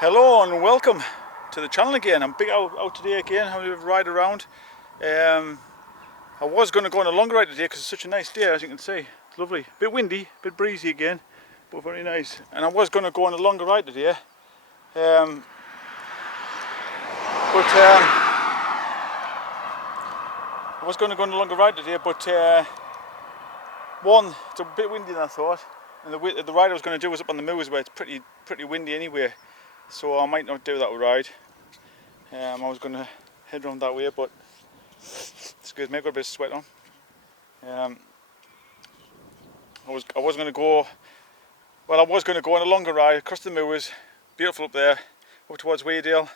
Hello and welcome to the channel again. I'm big out today again, having a ride around. I was going to go on a longer ride today because it's such a nice day, as you can see. It's lovely. A bit windy, a bit breezy again, but very nice. And I was going to go on a longer ride today. I was going to go on a longer ride today, but one, it's a bit windy than I thought. And the ride I was going to do was up on the moors where it's pretty windy anyway. So I might not do that ride. I was going to head around that way, but excuse me, I've got a bit of sweat on. I was going to go. Well, I was going to go on a longer ride across the moors. Beautiful up there, up towards Weardale.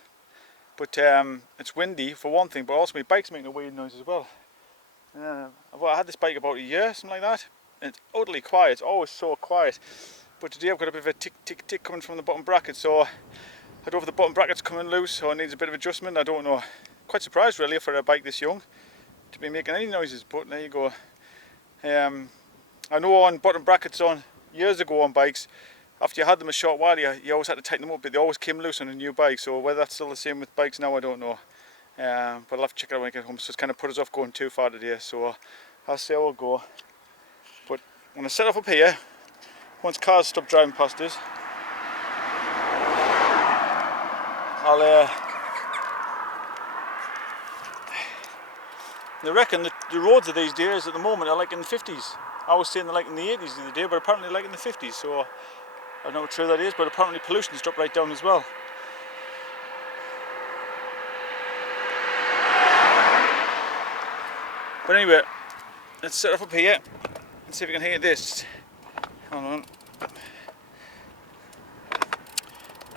But it's windy for one thing, but also my bike's making a weird noise as well. I had this bike about a year, something like that. And it's utterly quiet. It's always so quiet. But today I've got a bit of a tick tick tick coming from the bottom bracket, so I don't know if the bottom bracket's coming loose or it needs a bit of adjustment. I don't know. Quite surprised really for a bike this young to be making any noises, but there you go. I know on bottom brackets on years ago on bikes, after you had them a short while you always had to tighten them up, but they always came loose on a new bike. So whether that's still the same with bikes now, I don't know. But I'll have to check it out when I get home. So it's kind of put us off going too far today, so I'll see how we'll go. But I'm going to set off up here. Once cars stop driving past us, I reckon that the roads of these days at the moment are like in the 50s. I was saying they're like in the 80s the other day, but apparently like in the 50s. So I don't know how true that is, but apparently pollution's dropped right down as well. But anyway, let's set off up here and see if we can hear this. Hold on.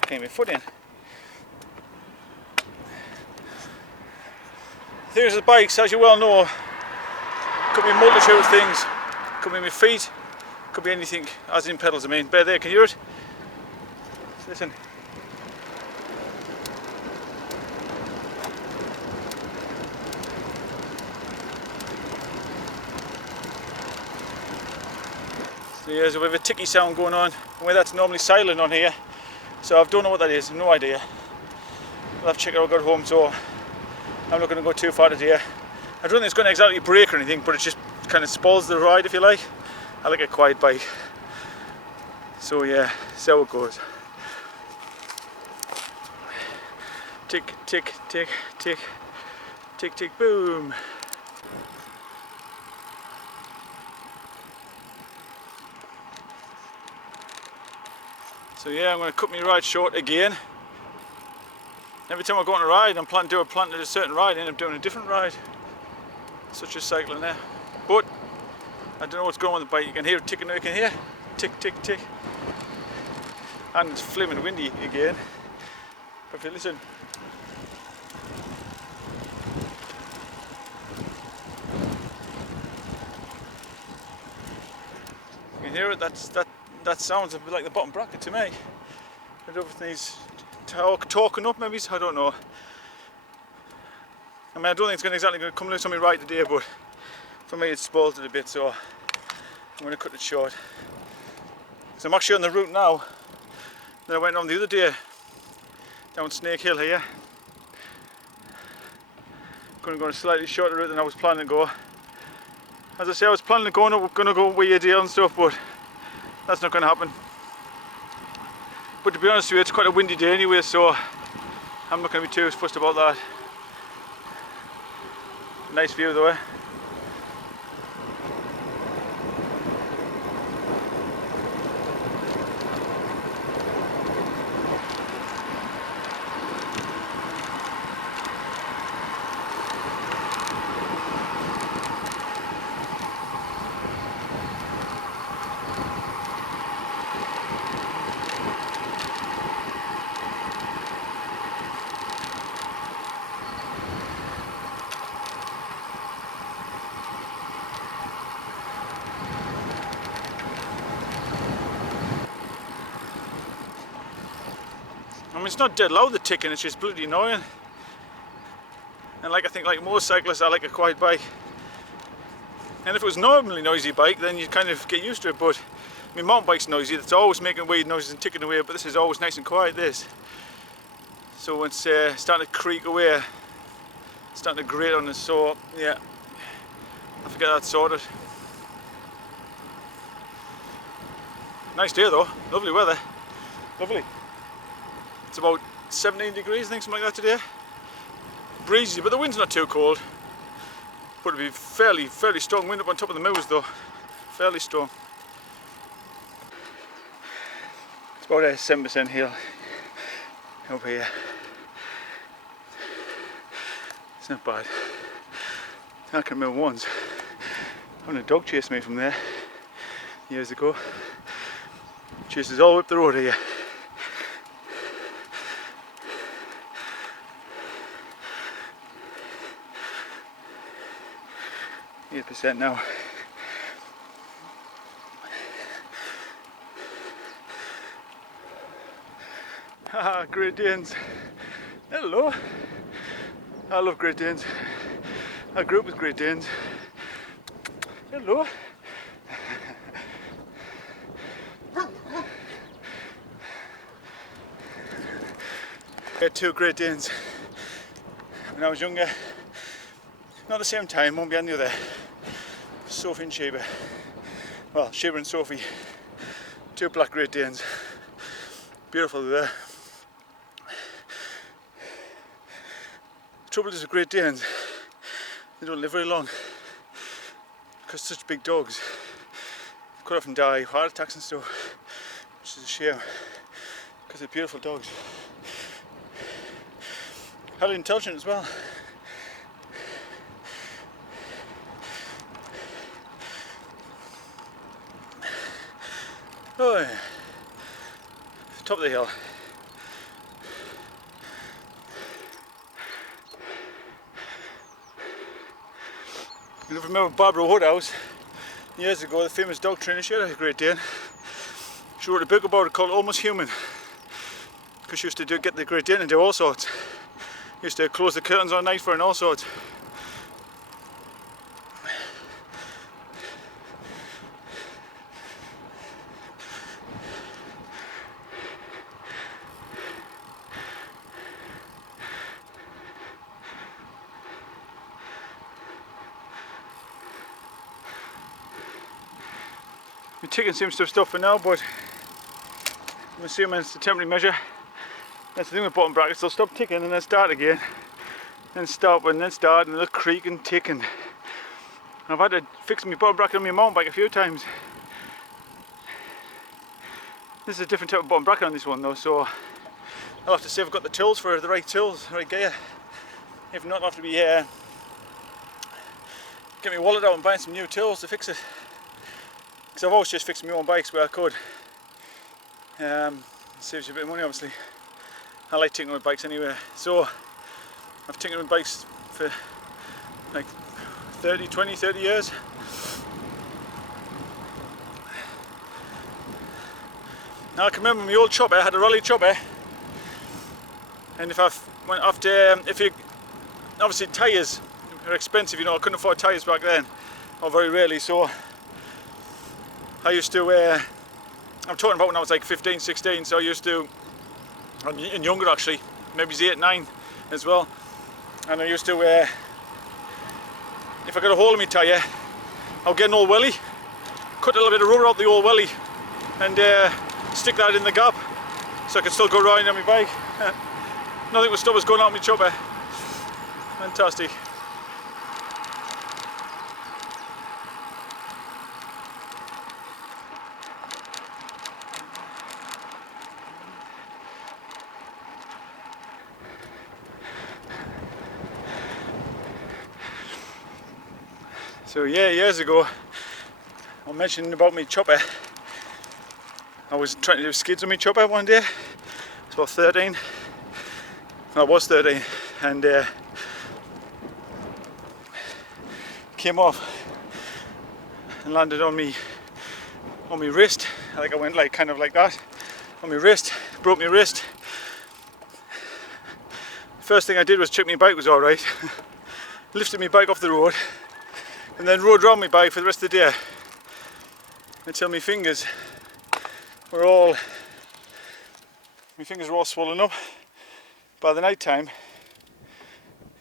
Getting my foot in. Things with bikes, as you well know, could be a multitude of things. Could be my feet, could be anything, as in pedals I mean. Bear there, can you hear it? Listen. So there's a bit of a ticky sound going on, where that's normally silent on here. So I don't know what that is, no idea. I'll have to check it out when I get home, so I'm not going to go too far today. I don't think it's going to exactly break or anything, but it just kind of spoils the ride, if you like. I like a quiet bike. So yeah, see how it goes. Tick, tick, tick, tick, tick, tick, boom. So yeah, I'm going to cut my ride short again. Every time I go on a ride, I'm planning to do a certain ride, I end up doing a different ride. Such as cycling there. But I don't know what's going on with the bike. You can hear it ticking, you can hear tick, tick, tick. And it's flipping windy again. But if you listen. You can hear it, that sounds a bit like the bottom bracket to me. I don't know if it needs talking up maybe, I don't know. I mean, I don't think it's exactly going to come loose on me right today, but for me it's spoiled it a bit, so I'm going to cut it short. So I'm actually on the route now that I went on the other day, down Snake Hill here. Going to go on a slightly shorter route than I was planning to go. As I say, I was planning to go Weardale and stuff, but that's not going to happen. But to be honest with you, it's quite a windy day anyway, so I'm not going to be too fussed about that. Nice view though, eh? I mean, it's not dead loud the ticking, it's just bloody annoying. And I think like most cyclists, I like a quiet bike. And if it was normally noisy bike, then you kind of get used to it. But my mountain bike's noisy, it's always making weird noises and ticking away, but this is always nice and quiet, this. so it's starting to creak away, starting to grate on us, so yeah, I have to get that sorted. Nice day though, lovely weather, lovely. It's about 17 degrees, I think, something like that today. Breezy, but the wind's not too cold. But it'll be fairly strong wind up on top of the moors though, fairly strong. It's about a 7% hill over here. It's not bad. I can remember once having a dog chase me from there years ago. Chases all up the road here. %, now. Haha, Great Danes. Hello. I love Great Danes. I grew up with Great Danes. Hello. I had 2 Great Danes when I was younger. Not at the same time, one behind the other. Sophie and Sheba. Well, Sheba and Sophie. 2 black Great Danes. Beautiful there. The trouble is with Great Danes, they don't live very long because such big dogs. They quite often die of heart attacks and stuff, which is a shame because they're beautiful dogs. Highly intelligent as well. Oh yeah. Top of the hill. You remember Barbara Woodhouse years ago, the famous dog trainer? She had a Great Dane. She wrote a book about it called Almost Human, because she used to get the Great Dane and do all sorts. Used to close the curtains on night for her and all sorts. The ticking seems to have stopped for now, but I'm assuming it's a temporary measure. That's the thing with bottom brackets, they'll stop ticking and then start again. Then stop and then start and they'll creak and tick. And I've had to fix my bottom bracket on my mountain bike a few times. This is a different type of bottom bracket on this one though, so I'll have to see if I've got the tools for the right tools, the right gear. If not, I'll have to be get my wallet out and buy some new tools to fix it. Because I've always just fixed my own bikes where I could. Saves you a bit of money obviously. I like tinkering with bikes anyway. So I've tinkered with bikes for like 30 years. Now I can remember my old chopper, I had a Raleigh chopper. And obviously tyres are expensive, you know, I couldn't afford tyres back then, or very rarely, so I used to, I'm talking about when I was like 15, 16, so I used to, and younger actually, maybe 8, 9 as well, and I used to, if I got a hole in my tyre, I would get an old welly, cut a little bit of rubber out the old welly, and stick that in the gap, so I could still go riding on my bike. Nothing would stop us going out on my chopper. Fantastic. So yeah, years ago, I mentioned about my chopper. I was trying to do skids on my chopper one day. I was about 13. I was 13, and came off and landed on me wrist. Like I went like kind of like that on my wrist, broke my wrist. First thing I did was check my bike was all right. Lifted my bike off the road, and then rode around my bike for the rest of the day until my fingers were all swollen up. By the night time,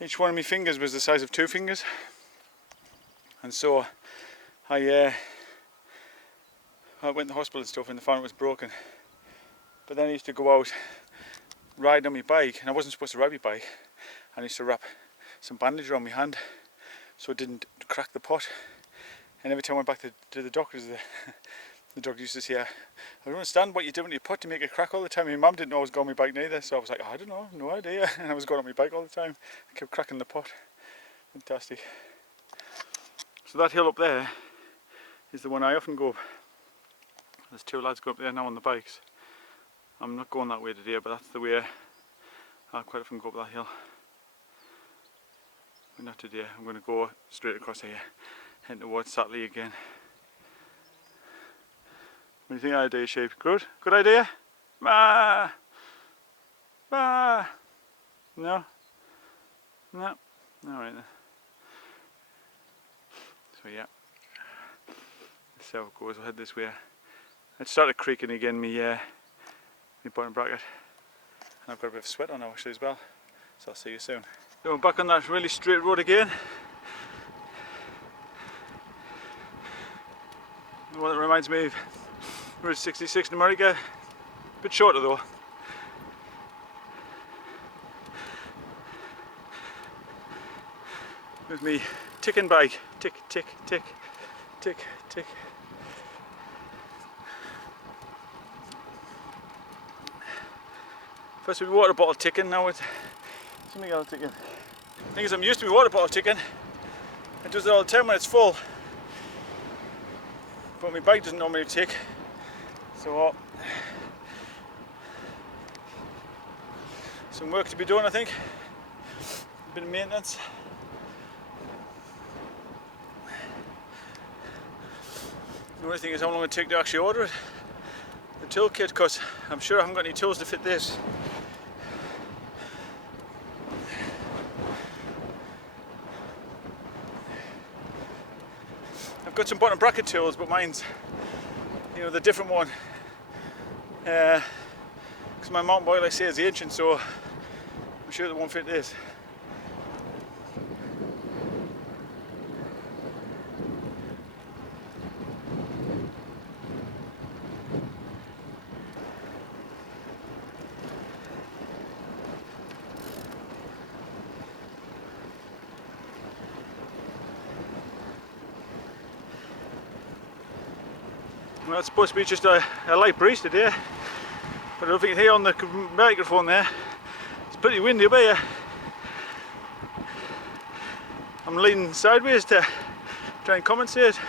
each one of my fingers was the size of 2 fingers, and so I went to the hospital and stuff, and they found it was broken. But then I used to go out riding on my bike, and I wasn't supposed to ride my bike. I used to wrap some bandage around my hand so it didn't crack the pot. And every time I went back to the doctors, the doctor used to say, I don't understand what you're doing to your pot to make it crack all the time. My mum didn't know I was going on my bike neither, so I was like, I don't know, no idea. And I was going on my bike all the time. I kept cracking the pot. Fantastic. So that hill up there is the one I often go up. There's 2 lads go up there now on the bikes. I'm not going that way today, but that's the way I quite often go up that hill. But not today. I'm going to go straight across here, heading towards Satley again. What do you think of the idea, Sheep? Good? Good idea? Bah! Bah! No? No? Alright then. So yeah. Let's see how it goes. I'll head this way. It started creaking again, my bottom bracket. And I've got a bit of sweat on now actually as well. So I'll see you soon. So I'm back on that really straight road again. Well, it reminds me of Route 66 in America. A bit shorter though. There's me ticking bike. Tick, tick, tick, tick, tick. First with water bottle ticking, now it's something else ticking. The thing is, I'm used to my water bottle ticking. It does it all the time when it's full. But my bike doesn't normally tick. So some work to be done, I think. A bit of maintenance. The only thing is how long it takes to actually order it. The tool kit, because I'm sure I haven't got any tools to fit this. I've got some bottom bracket tools, but mine's, the different one. Because my mountain bike, like I say, is ancient, so I'm sure it won't fit this. Well, it's supposed to be just a light breeze today, but I don't think you can hear on the microphone there. It's pretty windy up here. I'm leaning sideways to try and compensate. You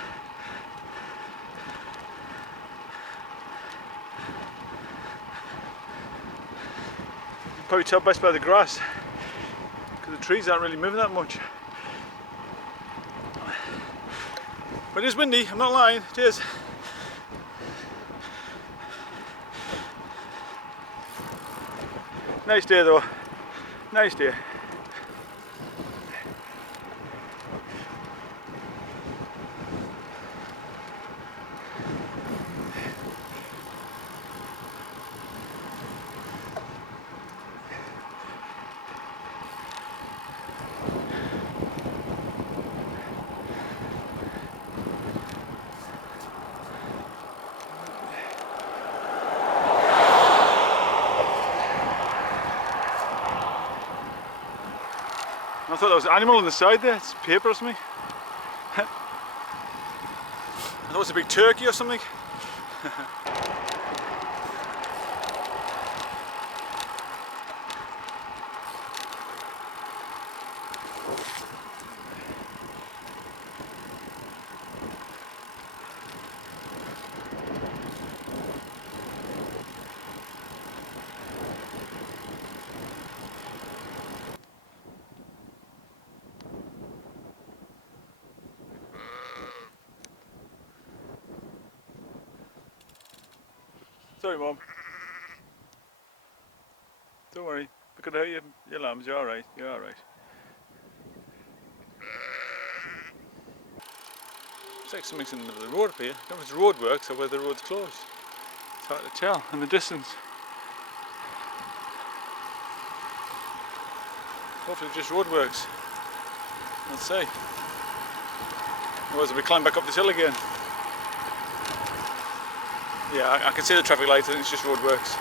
can probably tell best by the grass, because the trees aren't really moving that much. But it is windy, I'm not lying, it is. Nice day though, nice day. I thought there was an animal on the side there, it's paper or something. I thought it was a big turkey or something. Sorry, Mum. Don't worry. I could hear your lambs. You're alright. You're alright. It's like something's in the middle of the road up here. I don't know if it's road works or whether the road's closed. It's hard to tell in the distance. Hopefully just roadworks. Let's see. Otherwise we climb back up this hill again. Yeah, I can see the traffic lights, I think it's just roadworks.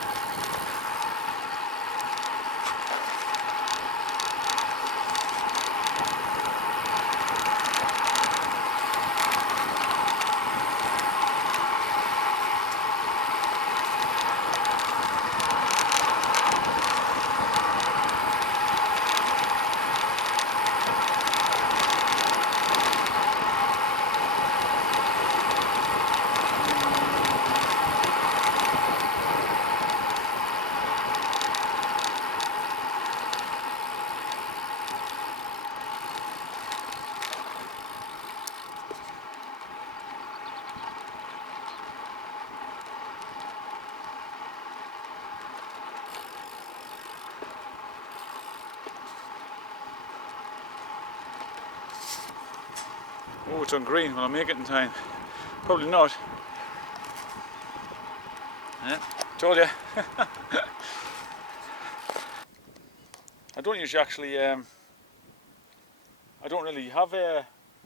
Oh, it's on green. Will I make it in time? Probably not. Yeah, told you. I don't usually actually, I don't really have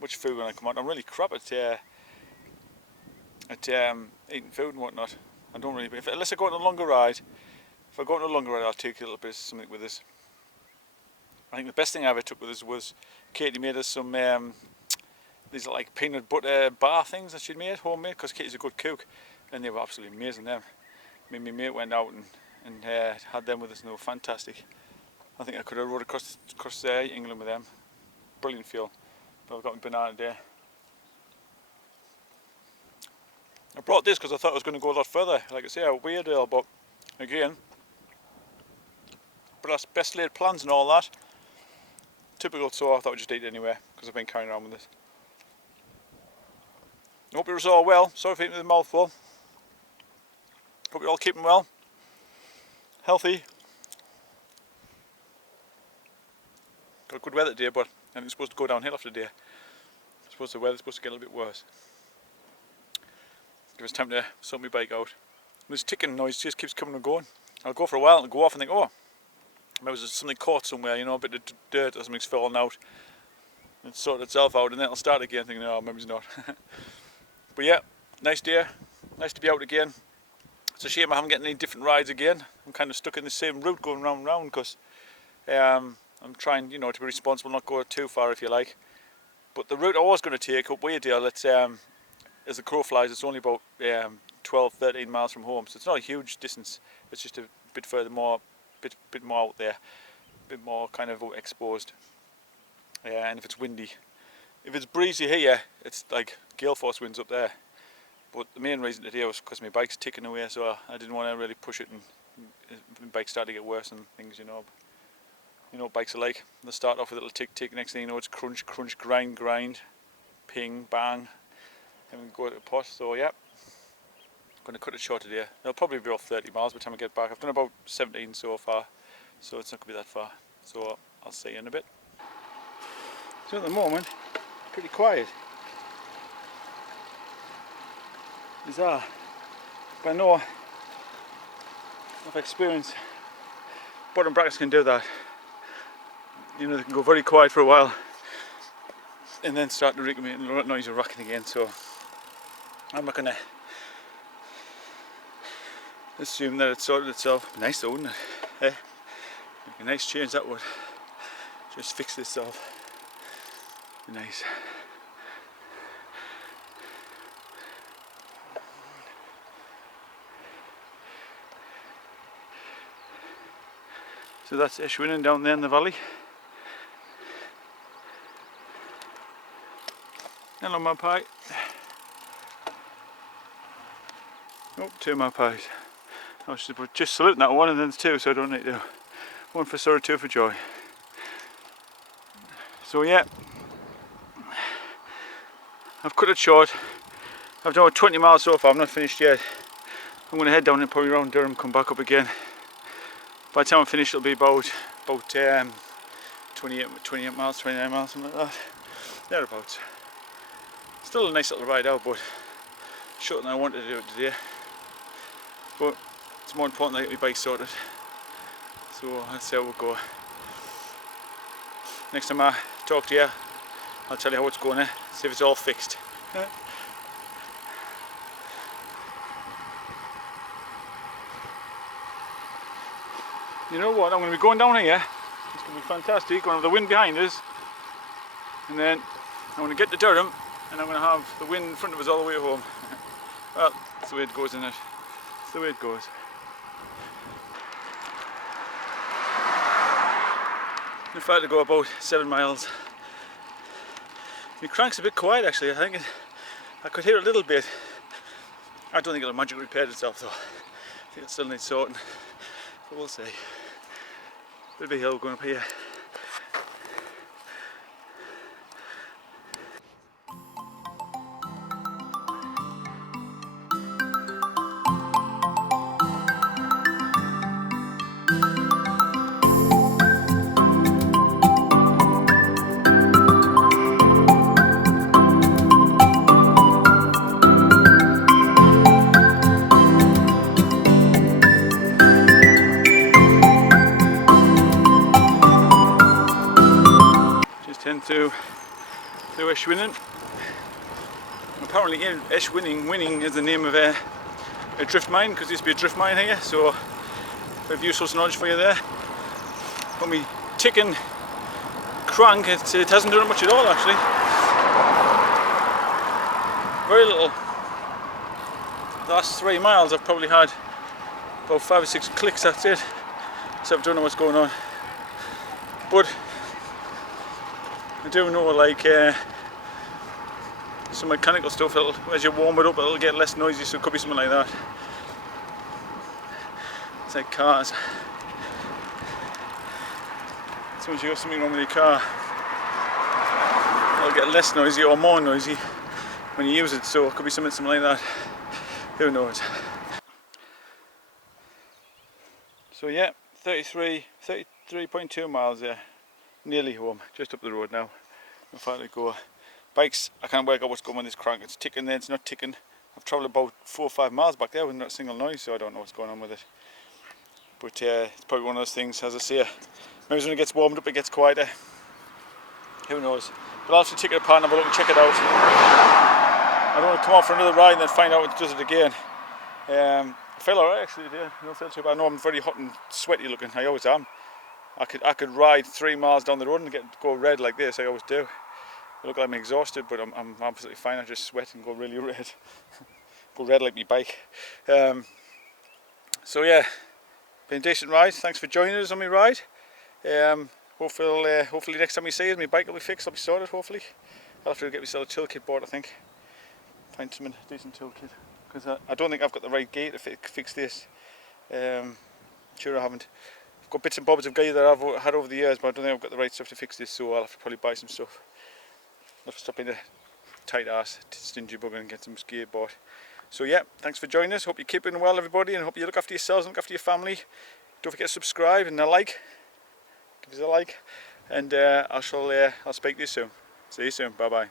much food when I come out. I'm really crap at eating food and whatnot. I don't really, unless I go on a longer ride. If I go on a longer ride, I'll take a little bit of something with us. I think the best thing I ever took with us was Katie made us some these are like peanut butter bar things that she'd made, homemade, because Katie's a good cook, and they were absolutely amazing. Them. Me and my mate went out and had them with us, and they were fantastic. I think I could have rode across England with them. Brilliant fuel. But I've got my banana today. I brought this because I thought I was going to go a lot further, like I say, out Weardale, but again, but that's best laid plans and all that. Typical, so I thought I'd just eat it anyway, because I've been carrying around with this. I hope you're all well. Sorry for eating with a mouthful. Hope you're all keeping well. Healthy. Got good weather today, but I think it's supposed to go downhill after today. I suppose the weather's supposed to get a little bit worse. Give us time to sort my bike out. This ticking noise just keeps coming and going. I'll go for a while and go off and think, oh, maybe there's something caught somewhere, you know, a bit of dirt or something's fallen out. And it's sorted itself out, and then it'll start again, thinking, no, maybe it's not. But yeah, nice day. Nice to be out again. It's a shame I haven't got any different rides again. I'm kind of stuck in the same route going round and round because I'm trying, you know, to be responsible, not go too far if you like. But the route I was going to take up Weardale, it's as the crow flies, it's only about 12-13 miles from home, so it's not a huge distance. It's just a bit further, bit more out there, a bit more kind of exposed. And if it's windy, if it's breezy here, it's like gale force winds up there. But the main reason today was because my bike's ticking away, so I didn't want to really push it, and my bike started to get worse and things, you know. You know what bikes are like. They start off with a little tick tick, next thing you know it's crunch, crunch, grind, grind, ping, bang, and we go to the pot. So yeah, I'm going to cut it short today. It'll probably be off 30 miles by the time I get back. I've done about 17 so far, so it's not going to be that far. So I'll see you in a bit. So at the moment, pretty quiet. Bizarre. But I know I've experienced bottom brackets can do that. You know, they can go very quiet for a while and then start to make noise of rocking again, so I'm not gonna assume that it's sorted itself. Nice though, wouldn't it? Eh? A nice change that would. Just fix this off. Nice. So that's Ishwinin down there in the valley. Hello magpie. Oh, two magpies. I was just saluting that one, and then there's two, so I don't need to. One for sorrow, two for joy. So yeah, I've cut it short. I've done 20 miles so far, I'm not finished yet. I'm going to head down and probably around Durham, come back up again. By the time I finish it'll be about 28 miles, 29 miles, something like that. Thereabouts. Still a nice little ride out, but shorter than I wanted to do it today. But it's more important that I get my bike sorted. So let's see how we'll go. next time I talk to you, I'll tell you how it's going, see if it's all fixed. You know what, I'm going to be going down here. It's going to be fantastic, going to have the wind behind us, and then I'm going to get to Durham and I'm going to have the wind in front of us all the way home. Well, that's the way it goes, isn't it? That's the way it goes. In fact, to go about 7 miles. My crank's a bit quiet actually. I think I could hear it a little bit. I don't think it'll magically repair itself though. I think it still needs sorting. But we'll see. Bit of a hill going up here. Just heading through Eschwinning. Apparently Eschwinning is the name of a drift mine, because there used to be a drift mine here, so a bit of useful knowledge for you there. When we ticking crank, it hasn't done much at all actually. Very little. The last 3 miles I've probably had about 5 or 6 clicks, that's it. So I don't know what's going on. But I do know, like some mechanical stuff, as you warm it up it'll get less noisy, so it could be something like that. It's like cars. As soon as you got something wrong with your car, it'll get less noisy or more noisy when you use it, so it could be something like that. Who knows? So yeah, 33.2 miles there. Nearly home, just up the road now. How far to go. Bikes, I can't work out what's going on with this crank. It's ticking there, it's not ticking. I've travelled about 4 or 5 miles back there with not a single noise, so I don't know what's going on with it. But it's probably one of those things, as I say, maybe when it gets warmed up it gets quieter. Who knows? But I'll have to take it apart and have a look and check it out. I don't want to come off for another ride and then find out it does it again. I feel alright actually today. I don't feel too bad. I know I'm very hot and sweaty looking, I always am. I could ride 3 miles down the road and go red like this, I always do. I look like I'm exhausted, but I'm absolutely fine. I just sweat and go really red. Go red like my bike. So yeah, been a decent ride. Thanks for joining us on my ride. Hopefully next time we see us, my bike will be fixed, I'll be sorted hopefully. I'll have to get myself a toolkit bought, I think. Find some decent toolkit. Because I don't think I've got the right gear to fix this. Sure I haven't. I've got bits and bobs of gear that I've had over the years, but I don't think I've got the right stuff to fix this, so I'll have to probably buy some stuff. I'll have to stop being a tight ass, stingy bugger and get some gear bought. So yeah, thanks for joining us. Hope you're keeping well everybody, and hope you look after yourselves and look after your family. Don't forget to subscribe and a like. Give us a like. And I'll speak to you soon. See you soon. Bye bye.